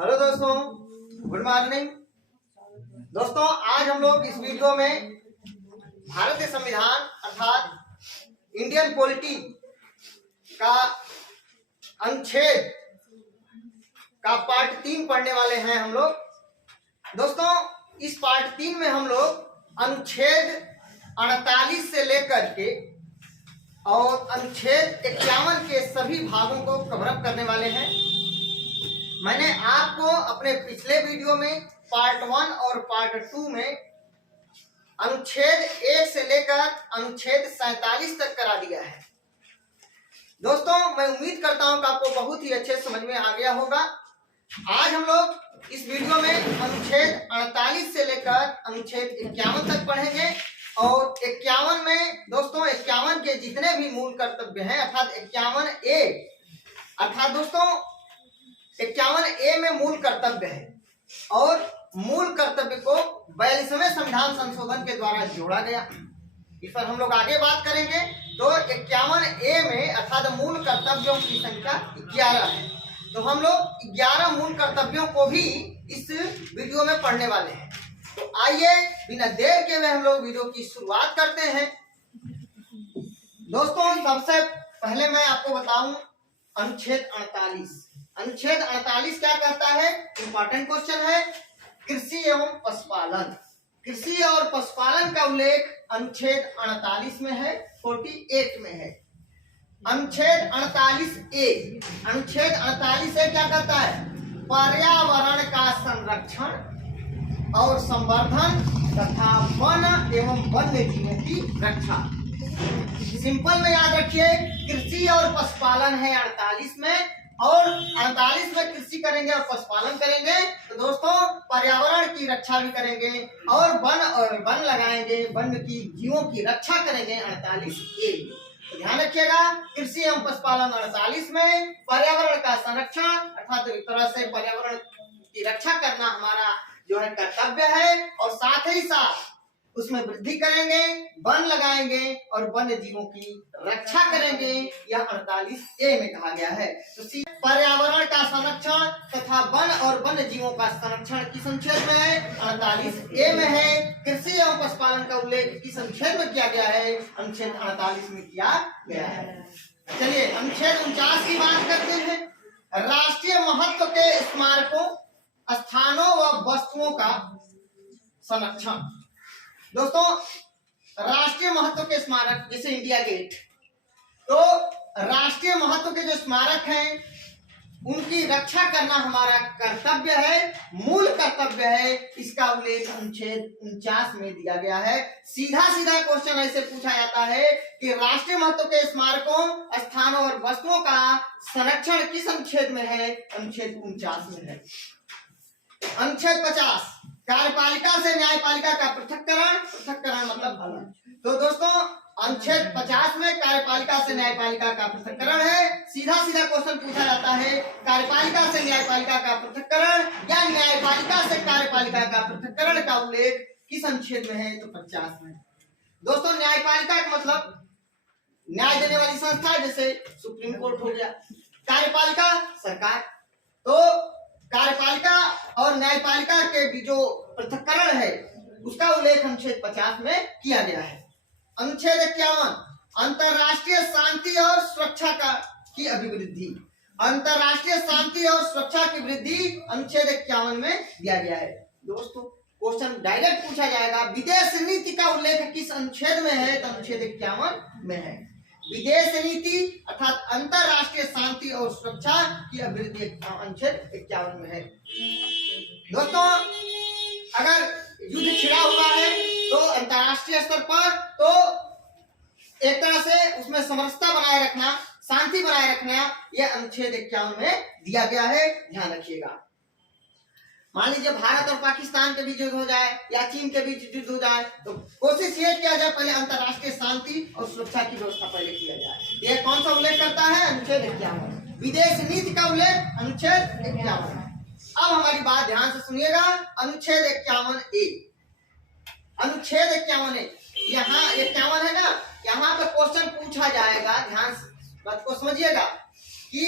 Hello दोस्तों, good morning. दोस्तों, आज हम लोग इस वीडियो में भारतीय संविधान अर्थात इंडियन पॉलिटी का अनुच्छेद का पार्ट 3 पढ़ने वाले हैं हम लोग। दोस्तों, इस पार्ट 3 में हम लोग अनुच्छेद 48 से लेकर के और अनुच्छेद 51 के सभी भागों को कवर अप करने वाले हैं। मैंने आपको अपने पिछले वीडियो में पार्ट 1 और पार्ट 2 में अनुच्छेद 1 से लेकर अनुच्छेद 47 तक करा दिया है। दोस्तों, मैं उम्मीद करता हूं कि आपको बहुत ही अच्छे समझ में आ गया होगा। आज हम लोग इस वीडियो में अनुच्छेद 48 से लेकर अनुच्छेद 51 तक पढ़ेंगे और 51 में दोस्तों 51 के जितने भी मूल कर्तव्य हैं अर्थात 51A अर्थात दोस्तों 51A में मूल कर्तव्य है और मूल कर्तव्य को 42वें संविधान संशोधन के द्वारा जोड़ा गया। इस पर हम लोग आगे बात करेंगे। तो 51A में अर्थात मूल कर्तव्यों की संख्या 11 है। तो हम लोग 11 मूल कर्तव्यों को भी इस वीडियो में पढ़ने वाले हैं। तो आइए बिना देर के हुए हम लोग वीडियो की शुरुआत करते हैं। दोस्तों, सबसे पहले मैं आपको बताऊं अनुच्छेद 48। अनुच्छेद 48 क्या कहता है? इंपॉर्टेंट क्वेश्चन है। कृषि एवं पशुपालन। कृषि और पशुपालन का उल्लेख अनुच्छेद 48 में है, 48 में है। अनुच्छेद 48A। अनुच्छेद 48A क्या कहता है? पर्यावरण का संरक्षण और संवर्धन तथा वन एवं वन्य जीवों की रक्षा। सिंपल में याद रखिए, कृषि और पशुपालन है 48 में और 48 में कृषि करेंगे और पशुपालन करेंगे तो दोस्तों पर्यावरण की रक्षा भी करेंगे और वन लगाएंगे, वन्य की जीवों की रक्षा करेंगे 48A। तो ध्यान रखिएगा, कृषि एवं पशुपालन 48 में, पर्यावरण का संरक्षण अर्थात एक तरह से पर्यावरण की रक्षा करना हमारा जो है कर्तव्य है और साथ ही साथ उसमें वृद्धि करेंगे, वन लगाएंगे और वन्य जीवों की रक्षा करेंगे। यह 48A में कहा गया है। तो पर्यावरण का संरक्षण तथा वन और वन्य जीवों का संरक्षण किस अनुच्छेद में है? 48A में है। कृषि एवं पशुपालन का उल्लेख किस अनुच्छेद में किया गया है? अनुच्छेद 48 में किया गया है। चलिए अनुच्छेद 49 की बात करते हैं। राष्ट्रीय महत्व के स्मारकों, स्थानों व वस्तुओं का संरक्षण। दोस्तों, राष्ट्रीय महत्व के स्मारक जैसे इंडिया गेट, तो राष्ट्रीय महत्व के जो स्मारक हैं उनकी रक्षा करना हमारा कर्तव्य है, मूल कर्तव्य है। इसका उल्लेख अनुच्छेद 49 में दिया गया है। सीधा सीधा क्वेश्चन ऐसे पूछा जाता है कि राष्ट्रीय महत्व के स्मारकों, स्थानों और वस्तुओं का संरक्षण किस अनुच्छेद में है? अनुच्छेद 49 में है। अनुच्छेद 50 कार्यपालिका से न्यायपालिका का पृथक्करण। पृथक्करण मतलब अलग। तो दोस्तों अनुच्छेद 50 में कार्यपालिका से न्यायपालिका का पृथक्करण है। सीधा सीधा क्वेश्चन पूछा जाता है कार्यपालिका से न्यायपालिका का पृथक्करण या न्यायपालिका से कार्यपालिका का पृथक्करण का उल्लेख किस अनुच्छेद में है? तो 50 में। दोस्तों, न्यायपालिका का मतलब न्याय देने वाली संस्था जैसे सुप्रीम कोर्ट हो गया। कार्यपालिका सरकार। तो कार्यपालिका और न्यायपालिका के भी जो पृथक्करण है उसका उल्लेख अनुच्छेद 50 में किया गया है। अनुच्छेद 51 अंतरराष्ट्रीय शांति और सुरक्षा की अभिवृद्धि। अंतरराष्ट्रीय शांति और सुरक्षा की वृद्धि अनुच्छेद 51 में दिया गया है। दोस्तों, क्वेश्चन डायरेक्ट पूछा जाएगा विदेश नीति का उल्लेख किस अनुच्छेद में है? तो अनुच्छेद 51 में है। विदेश नीति अर्थात अंतरराष्ट्रीय शांति और सुरक्षा की अभिवृद्धि अनुच्छेद 51 में है। दोस्तों, अगर युद्ध छिड़ा हुआ है तो अंतरराष्ट्रीय स्तर पर तो एक तरह से उसमें समरसता बनाए रखना, शांति बनाए रखना, यह अनुच्छेद 51 में दिया गया है। ध्यान रखिएगा। मान लीजिए भारत और पाकिस्तान के बीच युद्ध हो जाए या चीन के बीच युद्ध हो जाए तो कोशिश ये किया जाए पहले अंतरराष्ट्रीय शांति और सुरक्षा की व्यवस्था पहले किया जाए। यह कौन सा उल्लेख करता है? अनुच्छेद 51। विदेश नीति का उल्लेख अनुच्छेद 51। अब हमारी बात ध्यान से सुनिएगा। अनुच्छेद 51A। अनुच्छेद 51A यहाँ 51 है ना, यहाँ पे क्वेश्चन पूछा जाएगा। ध्यान से बात को समझिएगा कि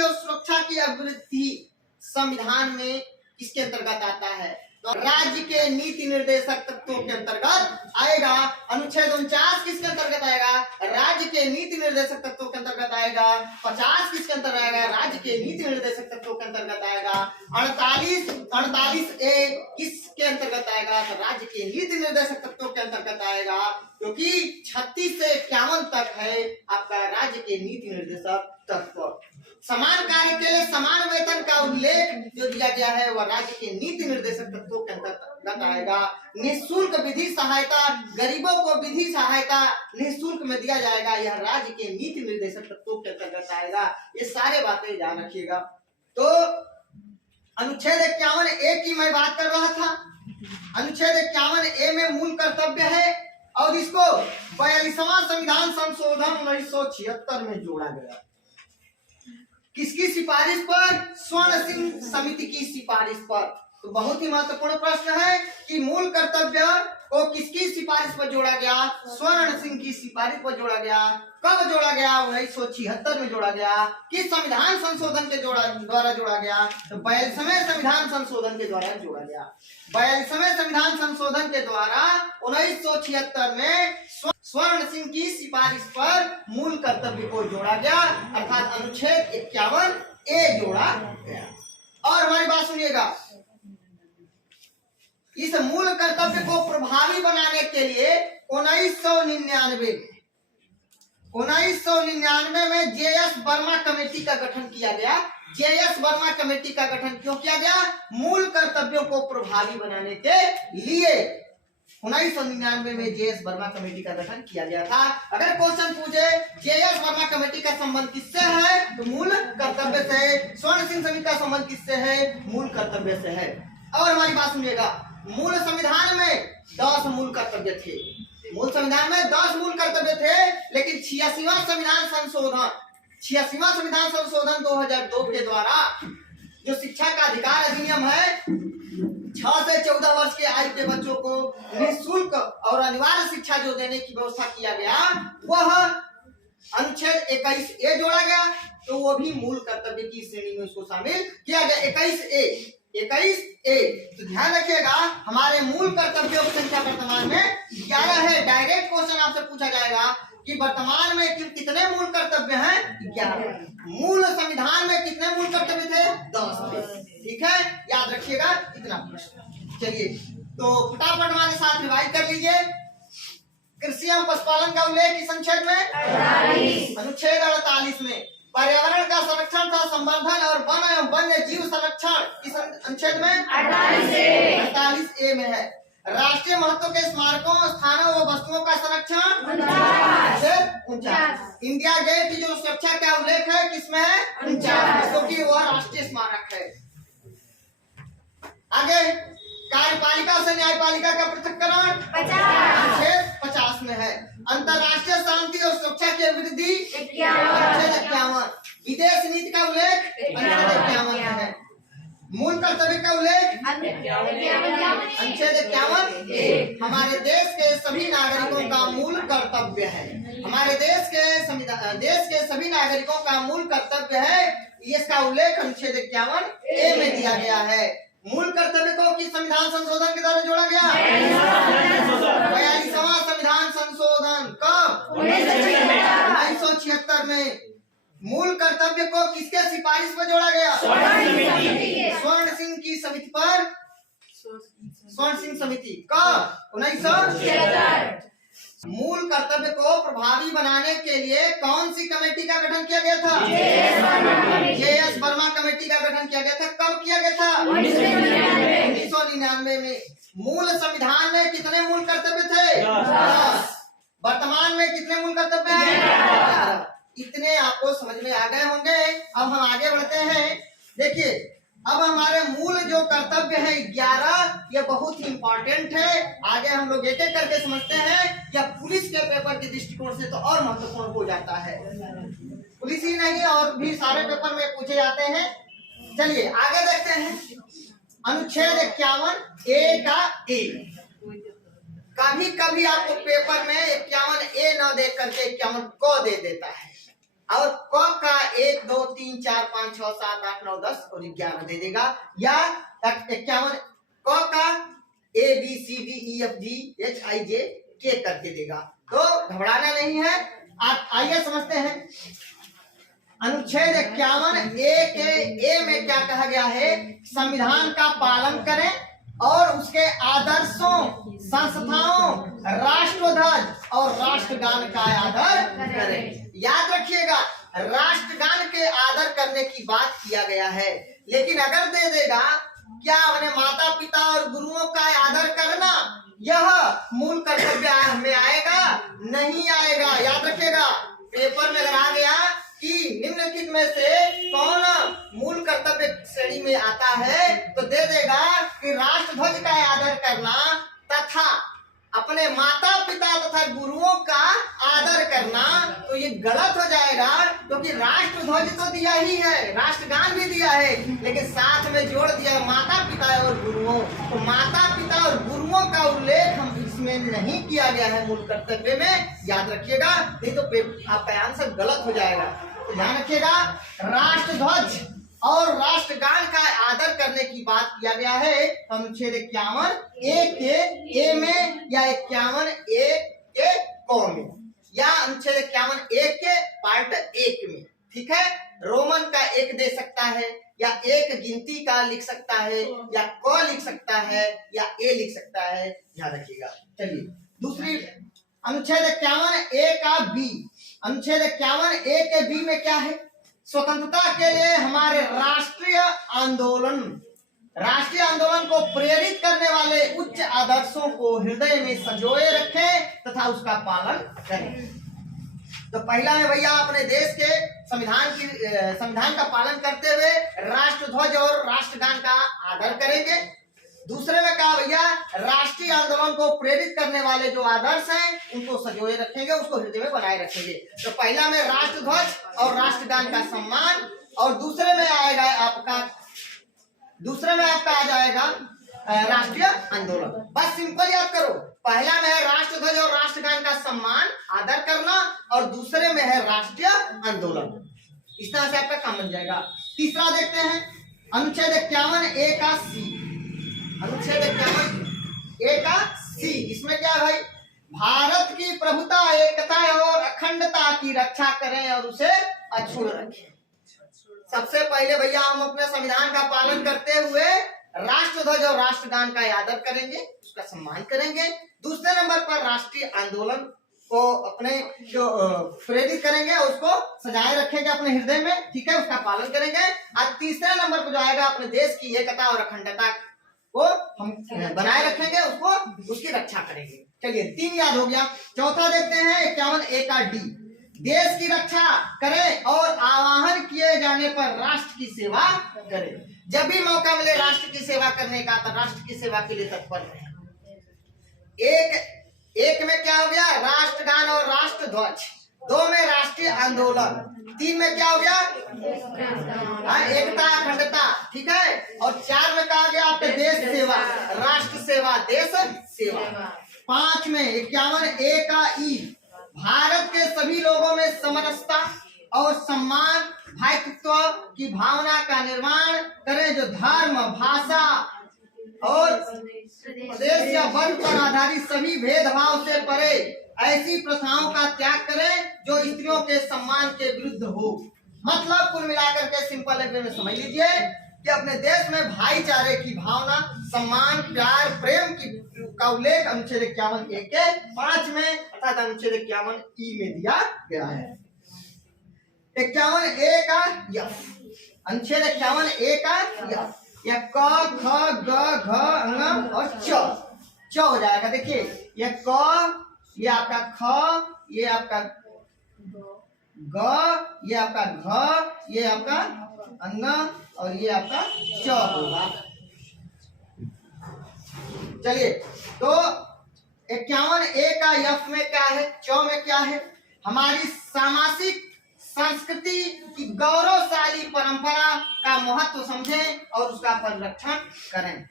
शांति और सुरक्षा की अभिवृद्धि संविधान में किसके अंतर्गत आता है? तो राज्य के नीति निर्देशक तत्वों के अंतर्गत आएगा। अनुच्छेद 49 किसके अंतर्गत आएगा? राज्य के नीति निर्देशक तत्वों के अंतर्गत आएगा। 50 किसके अंतर्गत आएगा? राज्य के नीति निर्देशक तत्वों के अंतर्गत आएगा। 48 ए किसके अंतर्गत आएगा? तो राज्य के नीति निर्देशक तत्वों के अंतर्गत आएगा, क्योंकि 36 से 51 तक है आपका राज्य के नीति निर्देशक तत्व। समान कार्य के लिए समान वेतन का उल्लेख जो दिया गया है वह राज्य के नीति निर्देशक तत्वों के अंतर्गत आएगा। निःशुल्क विधि सहायता, गरीबों को विधि सहायता निःशुल्क में दिया जाएगा, यह राज्य के नीति निर्देशक तत्वों के अंतर्गत आएगा। ये सारे बातें ध्यान रखिएगा। तो अनुच्छेद 51 ए की मैं बात कर रहा था। अनुच्छेद 51 ए में मूल कर्तव्य है और इसको 42वां संविधान संशोधन 1976 में जोड़ा गया। किसकी सिफारिश पर? स्वर्ण सिंह समिति की सिफारिश पर। तो बहुत ही महत्वपूर्ण प्रश्न है कि मूल कर्तव्य को किसकी सिफारिश पर जोड़ा गया? स्वर्ण सिंह की सिफारिश पर जोड़ा गया। कब जोड़ा गया? 1976 में जोड़ा गया। किस संविधान संशोधन के द्वारा जोड़ा गया? तो 42वें संविधान संशोधन के द्वारा जोड़ा गया। 42वें संविधान संशोधन के द्वारा 1976 में स्वर्ण सिंह की सिफारिश पर मूल कर्तव्य को जोड़ा गया, अर्थात अनुच्छेद 51 ए जोड़ा गया। और हमारी बात सुनिएगा, इस मूल कर्तव्य को प्रभावी बनाने के लिए 1999 में जेएस वर्मा कमेटी का गठन किया गया। जेएस वर्मा कमेटी का गठन क्यों किया गया? मूल कर्तव्यों को प्रभावी बनाने के लिए 1999 में जेएस वर्मा कमेटी का गठन किया गया था। अगर क्वेश्चन पूछे जेएस वर्मा कमेटी का संबंध किससे है? तो मूल कर्तव्य से है। स्वर्ण सिंह समिति का संबंध किससे है? मूल कर्तव्य से है। और हमारी बात सुनिएगा, मूल संविधान में 10 मूल कर्तव्य थे। मूल संविधान में 10 मूल कर्तव्य थे, लेकिन 86वां संविधान संशोधन 2002 के द्वारा जो शिक्षा का अधिकार अधिनियम है, 6 से 14 वर्ष के आयु के बच्चों को निःशुल्क और अनिवार्य शिक्षा जो देने की व्यवस्था किया गया, वह अनुच्छेद 21 ए जोड़ा गया। तो वो भी मूल कर्तव्य की श्रेणी में उसको शामिल किया गया। 21 ए। तो ध्यान रखिएगा, हमारे मूल कर्तव्यों की संख्या वर्तमान में 11 है। डायरेक्ट क्वेश्चन आपसे पूछा जाएगा कि वर्तमान में कितने मूल कर्तव्य हैं? 11। मूल संविधान में कितने मूल कर्तव्य थे? 10। ठीक है, याद रखिएगा इतना प्रश्न। चलिए, तो फटाफट हमारे साथ रिवाइज कर लीजिए। कृषि एवं पशुपालन का उल्लेख किस अनुच्छेद में? 48। अनुच्छेद 48 में। पर्यावरण का संरक्षण तथा संवर्धन और वन एवं वन्य जीव संरक्षण किस अनुच्छेद में? 48 ए में है। राष्ट्रीय महत्व के स्मारकों, स्थानों व वस्तुओं का संरक्षण 49। इंडिया गेट की जो सुरक्षा का उल्लेख है किसमें है? 49, क्योंकि वह राष्ट्रीय स्मारक है। आगे, कार्यपालिका से न्यायपालिका का पृथक्करण 50 में है। अंतरराष्ट्रीय शांति और सुरक्षा की अभिवृद्धि 51। विदेश नीति का उल्लेख 51 में है। मूल कर्तव्य का उल्लेख अनुच्छेद 51 हमारे देश के सभी नागरिकों का मूल कर्तव्य है। हमारे देश के सभी नागरिकों का मूल कर्तव्य है, इसका उल्लेख अनुच्छेद 51 ए में दिया गया है। मूल कर्तव्य को किस संविधान संशोधन के द्वारा जोड़ा गया? 42वां संविधान संशोधन कब? 1976 में। मूल कर्तव्य को किसके सिफारिश पर जोड़ा गया? स्वर्ण सिंह की समिति पर। स्वर्ण सिंह समिति कब? 1976। मूल कर्तव्य को प्रभावी बनाने के लिए कौन सी कमेटी का गठन किया गया था? जेएस वर्मा कमेटी का गठन किया गया था। कब किया गया था? 1999 में। मूल संविधान में कितने मूल कर्तव्य थे? 10। वर्तमान में कितने मूल कर्तव्य हैं? इतने आपको समझ में आ गए होंगे। अब हम आगे बढ़ते हैं। देखिए, अब हमारे मूल जो कर्तव्य है 11, ये बहुत ही इंपॉर्टेंट है। आगे हम लोग एक एक करके समझते हैं। या पुलिस के पेपर के दृष्टिकोण से तो और महत्वपूर्ण हो जाता है। पुलिस ही नहीं और भी सारे पेपर में पूछे जाते हैं। चलिए आगे देखते हैं। अनुच्छेद 51 ए का ए। कभी कभी आपको पेपर में 51 ए न देख करके 51 को दे देता है, और क का 1 2 3 4 5 6 7 8 9 10 और 11 दे देगा, या 51 क का ABCDEFGHIJK करके देगा। तो घबराना नहीं है। आप आइए समझते हैं अनुच्छेद 51 ए में क्या कहा गया है। संविधान का पालन करें और उसके आदर्शों, संस्थाओं, राष्ट्रध्वज और राष्ट्रगान का आदर करें। याद रखिएगा, राष्ट्रगान के आदर करने की बात किया गया है, लेकिन अगर दे देगा क्या अपने माता पिता और गुरुओं का आदर करना, यह मूल कर्तव्य में आएगा? नहीं आएगा। याद रखिएगा, पेपर में अगर आ गया कि निम्नलिखित में से कौन मूल कर्तव्य श्रेणी में आता है, तो दे देगा कि राष्ट्रध्वज का आदर करना तथा अपने माता पिता तथा गुरुओं का आदर करना। तो ये गलत हो जाएगा, क्योंकि राष्ट्रध्वज तो दिया ही है, राष्ट्रगान भी दिया है, लेकिन साथ में जोड़ दिया माता पिता और गुरुओं। तो माता पिता और गुरुओं का उल्लेख हम इसमें नहीं किया गया है मूल कर्तव्य में। याद रखिएगा, नहीं तो आपका आंसर गलत हो जाएगा। तो ध्यान रखिएगा, राष्ट्रध्वज और राष्ट्रगान का आदर करने की बात किया गया है अनुच्छेद 51 ए में, या 51 ए के क में, या अनुच्छेद 51 ए के पार्ट 1 में। ठीक है, रोमन का 1 दे सकता है, या एक गिनती का लिख सकता है, या क लिख सकता है, या ए लिख सकता है। ध्यान रखिएगा। चलिए दूसरी अनुच्छेद 51 ए का बी। अनुच्छेद 51 ए के बी में क्या है? स्वतंत्रता के लिए हमारे राष्ट्रीय आंदोलन को प्रेरित करने वाले उच्च आदर्शों को हृदय में संजोए रखें तथा उसका पालन करें। तो पहला है भैया, अपने देश के संविधान का पालन करते हुए राष्ट्रध्वज और राष्ट्रगान का आदर करेंगे। दूसरे में कहा भैया, राष्ट्रीय आंदोलन को प्रेरित करने वाले जो आदर्श हैं उनको संजोए रखेंगे, उसको हृदय में बनाए रखेंगे। तो पहला में राष्ट्रध्वज और राष्ट्रगान का सम्मान, और दूसरे में आपका आ जाएगा राष्ट्रीय आंदोलन। बस सिंपल याद करो, पहला में है राष्ट्रध्वज और राष्ट्रगान का सम्मान, आदर करना, और दूसरे में है राष्ट्रीय आंदोलन। इस तरह से आपका काम बन जाएगा। तीसरा देखते हैं अनुच्छेद 51 ए का सी। अनुच्छेद 51 ए का सी, इसमें क्या है भाई? भारत की प्रभुता, एकता और अखंडता की रक्षा करें और उसे अक्षुण्ण रखें। सबसे पहले भैया हम अपने संविधान का पालन करते हुए राष्ट्रध्वज और राष्ट्रगान का आदर करेंगे, उसका सम्मान करेंगे। दूसरे नंबर पर राष्ट्रीय आंदोलन को अपने जो प्रेरित करेंगे, उसको सजाए रखेंगे अपने हृदय में। ठीक है, उसका पालन करेंगे। और तीसरे नंबर पर जो आएगा, अपने देश की एकता और अखंडता को हम बनाए रखेंगे, उसकी रक्षा करेंगे। चलिए 3 याद हो गया। चौथा देखते हैं 51 ए का डी। देश की रक्षा करें और आह्वान किए जाने पर राष्ट्र की सेवा करें। जब भी मौका मिले राष्ट्र की सेवा करने का, तो राष्ट्र की सेवा के लिए तत्पर रहें। एक में क्या हो गया? राष्ट्रगान और राष्ट्रध्वज। 2 में राष्ट्रीय आंदोलन। 3 में क्या हो गया? एकता अखंडता। ठीक है, और 4 में कहा गया आपके देश सेवा, राष्ट्र सेवा, देश सेवा। 5 में 51 ए का ई। भारत के सभी लोगों में समरसता और सम्मान, भातृत्व की भावना का निर्माण करें, जो धर्म, भाषा और प्रदेश या वर्ण पर आधारित सभी भेदभाव से परे ऐसी प्रथाओं का त्याग करें जो स्त्रियों के सम्मान के विरुद्ध हो। मतलब कुल मिलाकर के सिंपल लैंग्वेज में समझ लीजिए कि अपने देश में भाईचारे की भावना, सम्मान, प्यार, प्रेम की का उल्लेख अनुच्छेद 51 ए के 5 में अर्थात अनुच्छेद 51 ई में दिया गया है। 51 ए का यफ। अनुच्छेद 51 ए का यफ, या क, ख, ग, घ, अंग और च हो जाएगा। देखिए ये क, ये आपका ख, ये आपका ग, ये आपका घ, ये आपका अंग और ये आपका च होगा। चलिए तो 51 ए का यफ में क्या है, च में क्या है? हमारी सामाजिक संस्कृति की गौरवशाली परंपरा का महत्व समझें और उसका संरक्षण करें।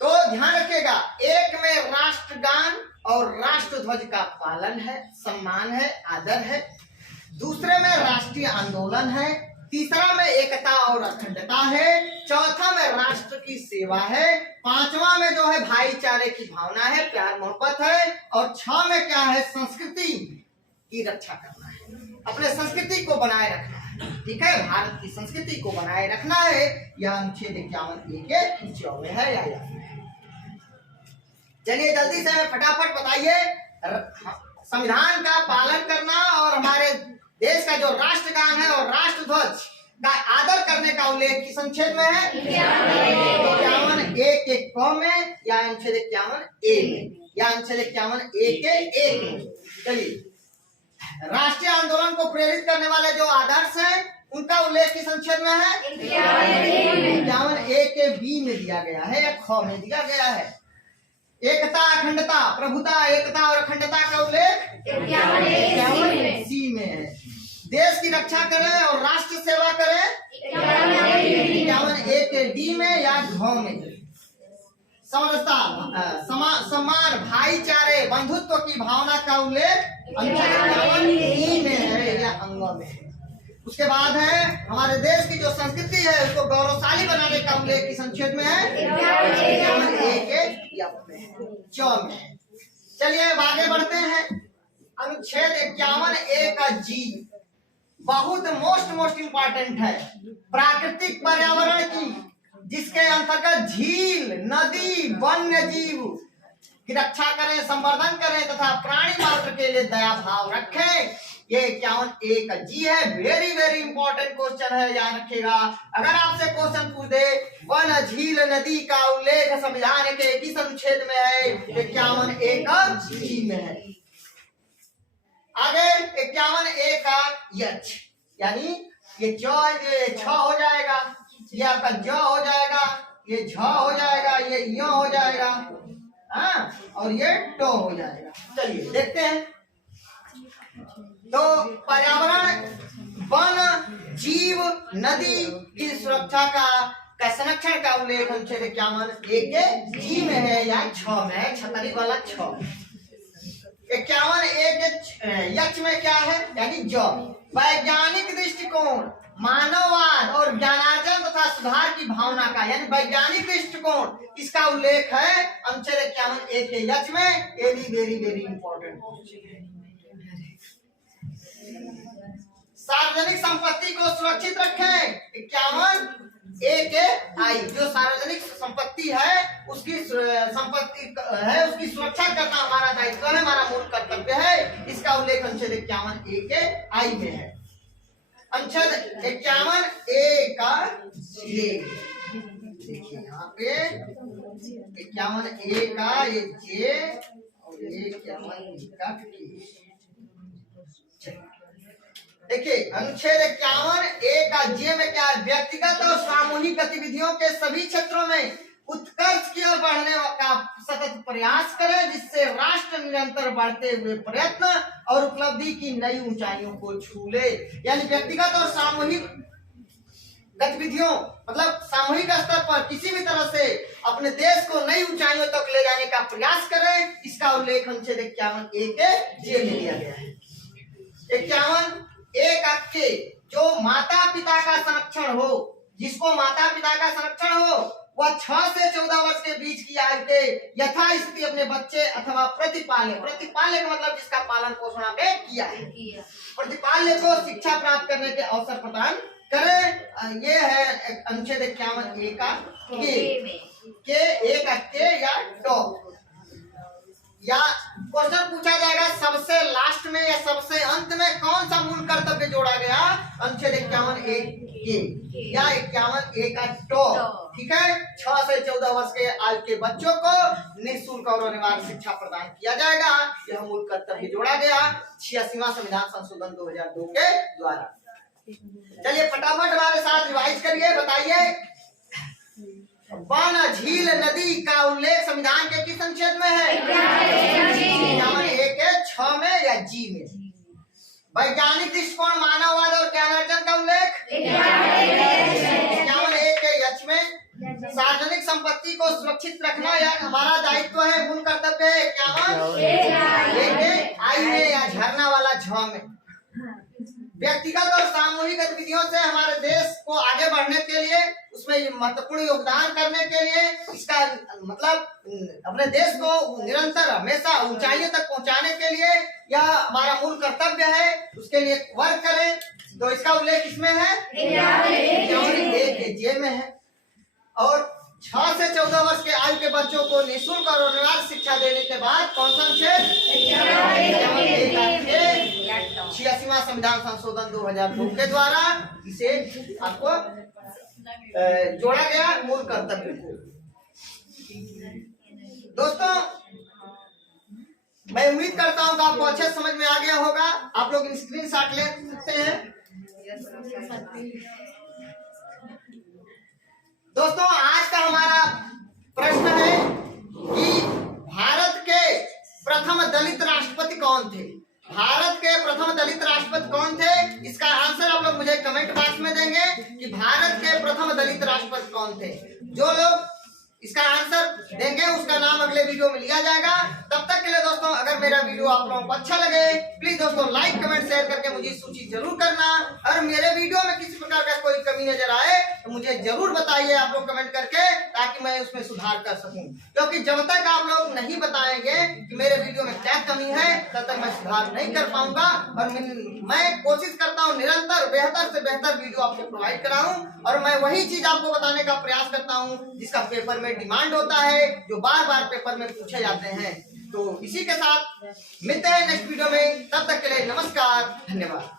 तो ध्यान रखिएगा, एक में राष्ट्रगान और राष्ट्रध्वज का पालन है, सम्मान है, आदर है। दूसरे में राष्ट्रीय आंदोलन है, तीसरा में एकता और अखंडता है, चौथा में राष्ट्र की सेवा है, पांचवा में जो है भाईचारे की भावना है, प्यार मोहब्बत है, और 6 में क्या है, संस्कृति की रक्षा करना है, अपने संस्कृति को बनाए रखना है। ठीक है, भारत की संस्कृति को बनाए रखना है। यह अनुच्छेद 51A के नीचे में है या चलिए जल्दी से फटाफट बताइए। संविधान का पालन करना और हमारे देश का जो राष्ट्रगान है और राष्ट्रध्वज का आदर करने का उल्लेख किस अनुच्छेद में है? 51A के क में या अनुच्छेद 51A में या अनुच्छेद 51A के 1 में। चलिए, राष्ट्रीय आंदोलन को प्रेरित करने वाले जो आदर्श हैं उनका उल्लेख किस अनुच्छेद में है? 51A के B में दिया गया है या ख में दिया गया है। एकता, अखंडता, प्रभुता, एकता और अखंडता का उल्लेख 51C में है। देश की रक्षा करें और राष्ट्र सेवा करें 51A के D में या घ में। समरसता, सम्मान, भाईचारे, बंधुत्व की भावना का उल्लेख अनुच्छेद 51E में है या अंग में है। उसके बाद है हमारे देश की जो संस्कृति है उसको गौरवशाली बनाने का उल्लेख किस अनुच्छेद में है? 51A के F में है, च में है। चलिए आगे बढ़ते हैं। अनुच्छेद 51A का G बहुत मोस्ट इम्पोर्टेंट है। प्राकृतिक पर्यावरण की, जिसके अंतर्गत झील, नदी, वन्य जीव की रक्षा करें, संवर्धन करें तथा प्राणी मात्र के लिए दया भाव रखें। ये 51A का G है। वेरी इंपॉर्टेंट क्वेश्चन है, याद रखिएगा। अगर आपसे क्वेश्चन पूछ दे वन, झील, नदी का उल्लेख संविधान के किस अनुच्छेद में है? 51A का G में है। आगे 51A का H, यानी ये छ हो जाएगा, ये आपका ज हो जाएगा, ये झ हो जाएगा, ये य हो जाएगा, हाँ, और ये ट हो जाएगा। चलिए देखते हैं। तो पर्यावरण, वन, जीव, नदी की सुरक्षा का संरक्षण का उल्लेख अनुच्छेद 51A के G में है या छ में है, छतरी वाला छ। 51A के H में क्या है, यानी ज, वैज्ञानिक दृष्टिकोण, मानववाद और ज्ञानार्जन तथा सुधार की भावना का, यानी वैज्ञानिक दृष्टिकोण, इसका उल्लेख है अनुच्छेद 51A के H में। ये भी वेरी इंपॉर्टेंट। सार्वजनिक संपत्ति को सुरक्षित रखें, 51A के I, जो सार्वजनिक संपत्ति है उसकी संपत्ति है उसकी सुरक्षा करना हमारा दायित्व है, हमारा मूल कर्तव्य है। इसका उल्लेख अनुच्छेद 51A के I में है। अनुच्छेद 51A का J, देखिए यहाँ पे 51A का ये J और ये 51A का K। देखिए अनुच्छेद 51A का J में क्या है? व्यक्तिगत और सामूहिक गतिविधियों के सभी क्षेत्रों में उत्कर्ष की ओर बढ़ने का सतत प्रयास करें, जिससे राष्ट्र निरंतर बढ़ते हुए प्रयत्न और उपलब्धि की नई ऊंचाइयों को छू ले। यानी व्यक्तिगत और सामूहिक गतिविधियों, मतलब सामूहिक स्तर पर किसी भी तरह से अपने देश को नई ऊंचाइयों तक ले जाने का प्रयास करें। इसका उल्लेख अनुच्छेद 51A के J में दिया गया है। 51A का K, जो माता पिता का संरक्षण हो, जिसको माता पिता का संरक्षण हो, वह 6 से 14 वर्ष के बीच की आयु के यथास्थिति अपने बच्चे अथवा प्रतिपाल्य का मतलब जिसका पालन पोषण आपने किया है, प्रतिपाल्य को शिक्षा प्राप्त करने के अवसर प्रदान करें। ये है अनुच्छेद 51A का K या टॉप। या क्वेश्चन पूछा जाएगा सबसे लास्ट में या सबसे अंत में कौन सा मूल कर्तव्य जोड़ा गया? अनुच्छेद 51A के या 51A का टॉप। ठीक है, 6 से 14 वर्ष के आयु के बच्चों को निःशुल्क और अनिवार्य शिक्षा प्रदान किया जाएगा। यह मूल कर्तव्य जोड़ा गया 86वां संविधान संशोधन 2002 के द्वारा। चलिए फटाफट हमारे साथ रिवाइज करिए, बताइए वन, झील, नदी का उल्लेख संविधान के किस अनुच्छेद में है? 51A के 6 में या G में। वैज्ञानिक दृष्टिकोण, मानववाद और ज्ञानार्जन का उल्लेख 51A के H में। सार्वजनिक संपत्ति को सुरक्षित रखना यह हमारा दायित्व है, मूल कर्तव्य है 51A के I में या झरना वाला झ में। व्यक्तिगत और सामूहिक गतिविधियों से हमारे देश को आगे बढ़ने के लिए, उसमें महत्वपूर्ण योगदान करने के लिए, इसका मतलब अपने देश को निरंतर हमेशा ऊंचाइयों तक पहुंचाने के लिए यह हमारा मूल कर्तव्य है, उसके लिए वर्क करें। तो इसका उल्लेख इसमें है, जे में है। और 6 से 14 वर्ष के आयु के बच्चों को निःशुल्क और अनिवार्य शिक्षा देने के बाद कौन सा अनुच्छेद 86वां संविधान संशोधन 2002 के द्वारा इसे आपको जोड़ा गया मूल कर्तव्य को। दोस्तों, मैं उम्मीद करता हूं कि आपको अच्छे समझ में आ गया होगा। आप लोग स्क्रीनशॉट ले सकते हैं। दोस्तों, आज का हमारा प्रश्न है कि भारत के प्रथम दलित राष्ट्रपति कौन थे? भारत के प्रथम दलित राष्ट्रपति कौन थे? इसका आंसर आप लोग मुझे कमेंट बॉक्स में देंगे कि भारत के प्रथम दलित राष्ट्रपति कौन थे। जो लोग इसका आंसर देंगे उसका नाम अगले वीडियो में लिया जाएगा। तब तक के लिए दोस्तों, अगर मेरा वीडियो आप लोगों को अच्छा लगे, प्लीज दोस्तों लाइक कमेंट शेयर करके मुझे सूचित जरूर करना। और मेरे वीडियो में किसी प्रकार का कोई कमी नजर आए तो मुझे जरूर बताइए आप लोग कमेंट करके, ताकि मैं उसमें सुधार कर सकूं। क्योंकि जब तक आप लोग नहीं बताएंगे कि मेरे वीडियो में क्या कमी है, तब तक मैं सुधार नहीं कर पाऊंगा। और मैं कोशिश करता हूँ निरंतर बेहतर से बेहतर वीडियो आपको प्रोवाइड कराऊं, और मैं वही चीज आपको बताने का प्रयास करता हूँ जिसका पेपर में डिमांड होता है, जो बार बार पेपर में पूछे जाते हैं। तो इसी के साथ मिलते हैं नेक्स्ट वीडियो में। तब तक के लिए नमस्कार, धन्यवाद।